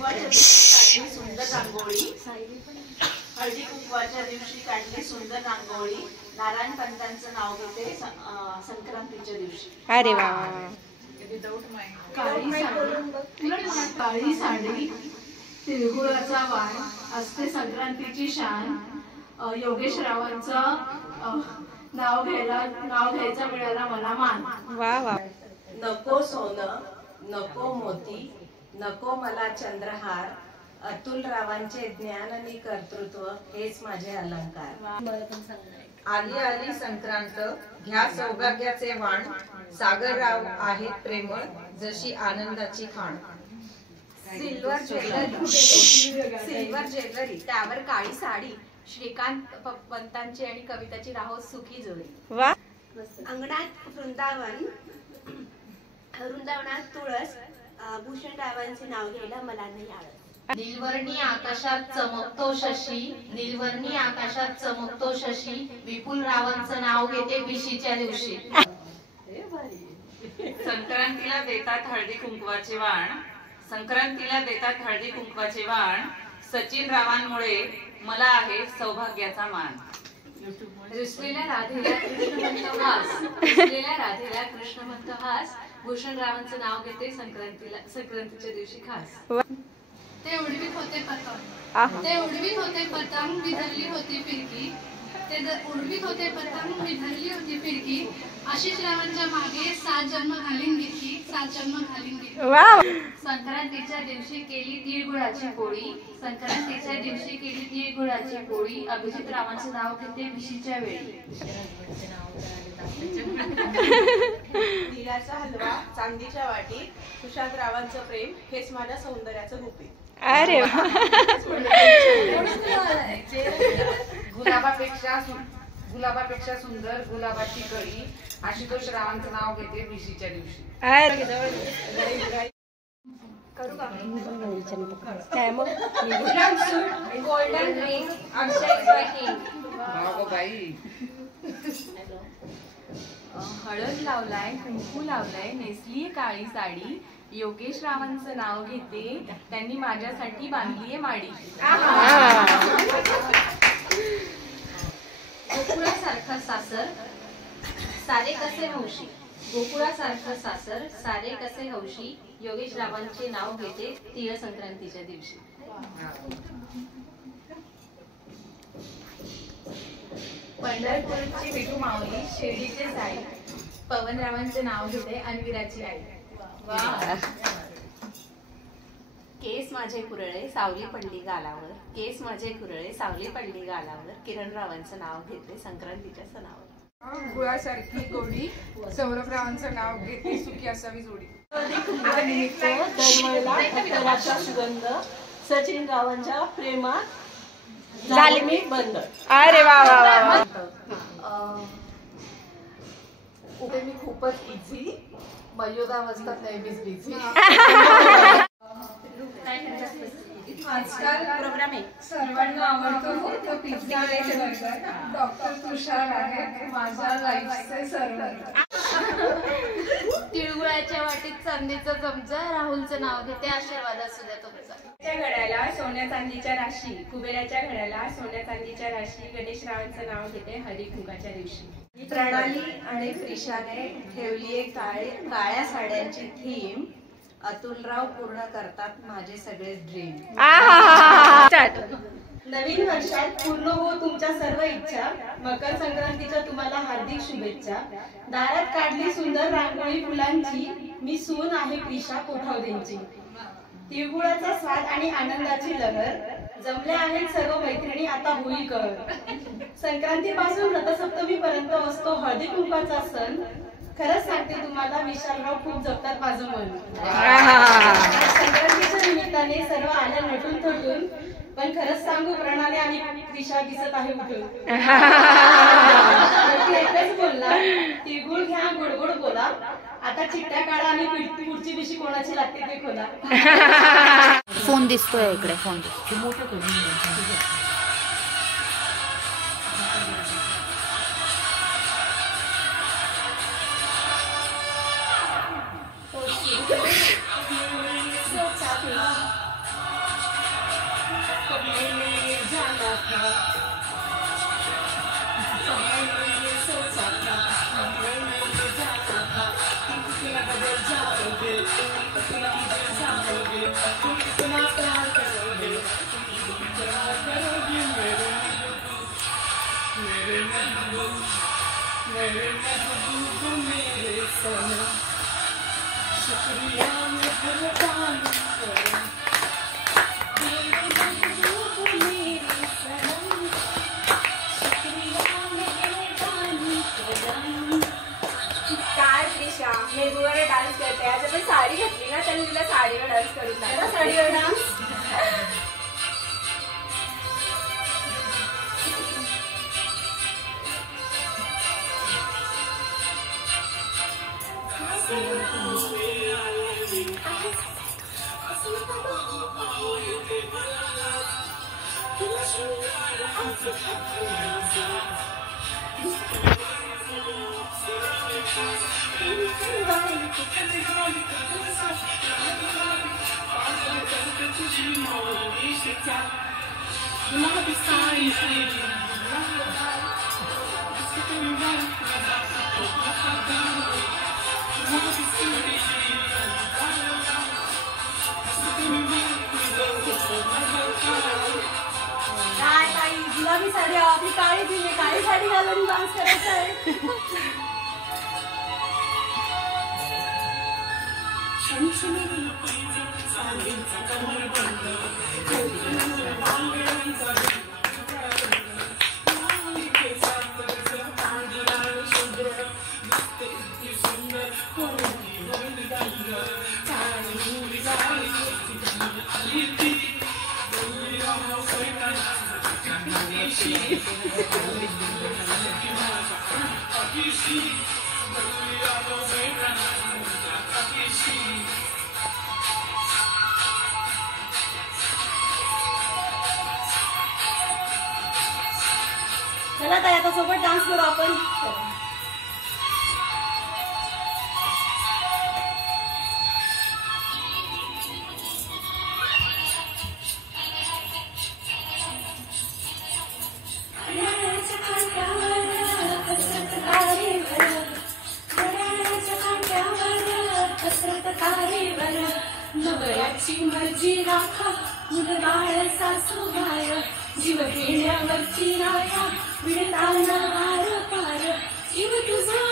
कुंकवाच्या दिवशी काढली सुंदर रांगोळी, हळदी कुंकवाच्या दिवशी काढली सुंदर रांगोळी, नारायण पंतांचं नाव घेते संक्रांतीच्या दिवशी. अरे वा. काळी साडी, तिळगुळाचा वाण असते संक्रांतीची शान. योगेश रावांचं नाव घ्यायचा मिळाला मला मान. वा वा. नको सोनं नको मोती नको मला चंद्रहार, अतुल रावांचे ज्ञान आणि कर्तृत्व हेच माझे अलंकार. आली आली संक्रांत घ्या सौभाग्याचे वाण, सागर राव आहेत प्रेमळ जशी आनंदाची खाण. सिल्वर ज्वेलरी त्यावर काळी साडी, श्रीकांत पंतांची आणि कविताची राहो सुखी जोडी. वा. अंगणात वृंदावनात तुळस, भूषण रावांचे नाव घ्यायला मला नाही आवडत. नीलवर्णी आकाशात चमकतो शशी, नीलवर्णी आकाशात चमकतो शशी, विपुल रावांचं नाव घेते विशीच्या दिवशी. संक्रांतीला देतात हळदी कुंकवाचे वाण, संक्रांतीला देतात हळदी कुंकवाचे वाण, सचिन रावांमुळे मला आहे सौभाग्याचा मान. रुसलेल्या राधेला कृष्णमंत हास, रुसलेल्या राधेला कृष्णमंत हास, भूषण रावांचं नाव घेते संक्रांतीच्या दिवशी खास. ते उडवीत होते पतंग मी धरली होती फिरकी, उडवीत होते पतंग मी धरली होती फिरकी, आशिष रावांच्या मागे 7 जन्म घालीन घेतली, 7 जन्म घालीन घेतली. संक्रांतीच्या दिवशी केली तिळगुळाची पोळी, संक्रांतीच्या दिवशी केली तिळगुळाची पोळी, अभिजित रावांचं नाव घेते विशीच्या वेळी. तिळाचा हलवा चांदीच्या वाटीत, सुशांत रावांचं प्रेम हेच माझ्या सौंदर्याचं गुपित. अरे वा. गुलाबापेक्षा सुंदर गुलाबाची कळी, आशुतोष रावांचं नाव घेते विशीच्या दिवशी. गोल्डन रिंग अक्षय हळद लावलाय कुंकू लावलाय, नेसलीये काळी साडी, योगेश रावांचं नाव घेते त्यांनी माझ्यासाठी बांधलीये माडी. गोकुळासारखं सासर सारे कसे हौशी, गोकुळासारखं सासर सारे कसे हौशी, योगेश रावांचे नाव घेते तिळ संक्रांतीच्या दिवशी. पंढरपूरची विठू माऊली, शिर्डीचे साई, पवनरावांचे नाव घेते अन्वीराची आई. केस माझे कुरळे सावली पडली गालावर, केस माझे कुरळे सावली पडली गालावर, किरण रावांचं नाव घेते संक्रांतीच्या सणावर. गुळासारखी गोडी, सौरभ रावांचं नाव घेते सुखी असावी जोडी. दरवळला सुगंध, सचिन रावांच्या प्रेमात झाली मी बंद. अरे वा वा वा. उभे मी खूपच इझी, मयोदावस्थात नेहमीच बिझी. आजकाल प्रोग्राम आहे सर्वांना आवडतो तो पिझ्झा आणि बर्गर. डॉक्टर तुषार आहेत माझ्या लाईफचे सर्व. तिळगुळाच्या वाटीत चांदीचं चमचा, राहुलचं नाव घेते आशीर्वादात सुद्धा तुमचा. घड्याला सोन्या चांदीच्या राशी, कुबेराच्या घड्याला सोन्या चांदीच्या राशी, गणेश रावांचं नाव घेते हळदी कुंकाच्या दिवशी. प्रणाली आणि प्रिशाने ठेवलीये काळ्या साड्यांची थीम, अतुलराव पूर्ण करतात माझे सगळे ड्रीम. नवीन वर्षात पूर्ण हो तुमच्या सर्व इच्छा, मकर संक्रांतीच्या तुम्हाला हार्दिक शुभेच्छा. दारात काढली सुंदर रांगोळी फुलांची, मी सून आहे प्रिशा कोठावदेंची. तिळगुळाचा स्वाद आणि आनंदाची लहर, जमल्या आहेत सर्व मैत्रिणी आता होईल कहर. संक्रांतीपासून रथसप्तमी पर्यंत असतो हळदी कुंकवाचा सण, खरंच सांगते तुम्हाला विशालराव खूप जपतात माझं मन. संक्रांतीच्या निमित्ताने सर्व आल्या नटून थटून, पण खरंच सांगू प्रणाली आणि प्रिशा दिसत आहे उठून. एकच बोलला तिळगुळ घ्या गोड गोड बोला, आता चिट्ट्या काढा आणि पुढची पिशी कोणाची लागते ते खोला. फोन दिसतोय इकडे, फोन दिसतोय. कब मैंने ये जाना था, कब मैंने ये सोचा था, कब मैंने ये जाना था कि कितना बदल जाओगे, कितना बदल जाओगे, तुम कितना प्यार करोगे, तुम प्यार करोगे मेरे महबूब, मेरे महबूब, मेरे सनम, शुक्रिया मेहरबानी करो, मेरे महबूब मेरे सनम, शुक्रिया मेहरबानी करो. काय त्रिशा मेघूवर डान्स करते. आज आपण साडी घातली ना, त्यांनी तुला साडीवर डान्स करून दाखव. साडीवर डान्स. काय ताई, गुलाबी साडी आपली काळी दिली, काळी साडी घालून डान्स करायचा आहे. चला ताई, आता सोबत डान्स करू आपण. नवऱ्याची मर्जी राखा, मुलबाळ सासूबाय, जीव घेण्यावरची राया, विडताना आर पार, जीव तुझा